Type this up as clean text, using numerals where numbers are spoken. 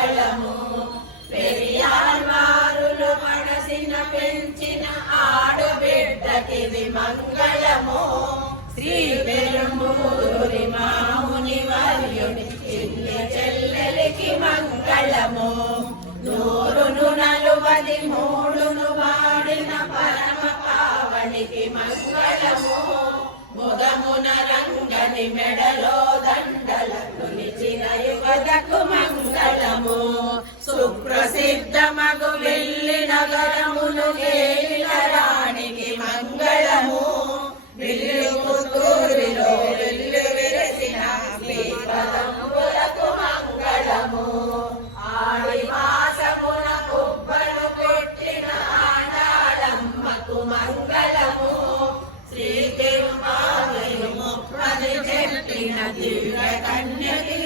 మంగళము పెరియార్వారులు మనసిన పెంచిన ఆడబిడ్డకిది మంగళము శ్రీ పెరుంబూరి మాముని వర్యుని చిన్ని చెల్లెలికి మంగళము నూరును నలువది మూడును వాడిన పరమ పావనికి మంగళము ముదమున రంగని మెడలో దండల కొలిచిన యువతకు మంగళము సుప్రసిద్ధమగు వెళ్ళి నగరమును గేలిన రాణికి మంగళము విల్లు పుత్తూరిలో విల్లు విరసిన శ్రీపదములకు మంగళము ఆడి మాసమున కుబ్బను పెట్టిన ఆడాడమ్మకు మంగళము శ్రీ తిరుమాలయము అది చెప్పిన దివ్య కన్యకి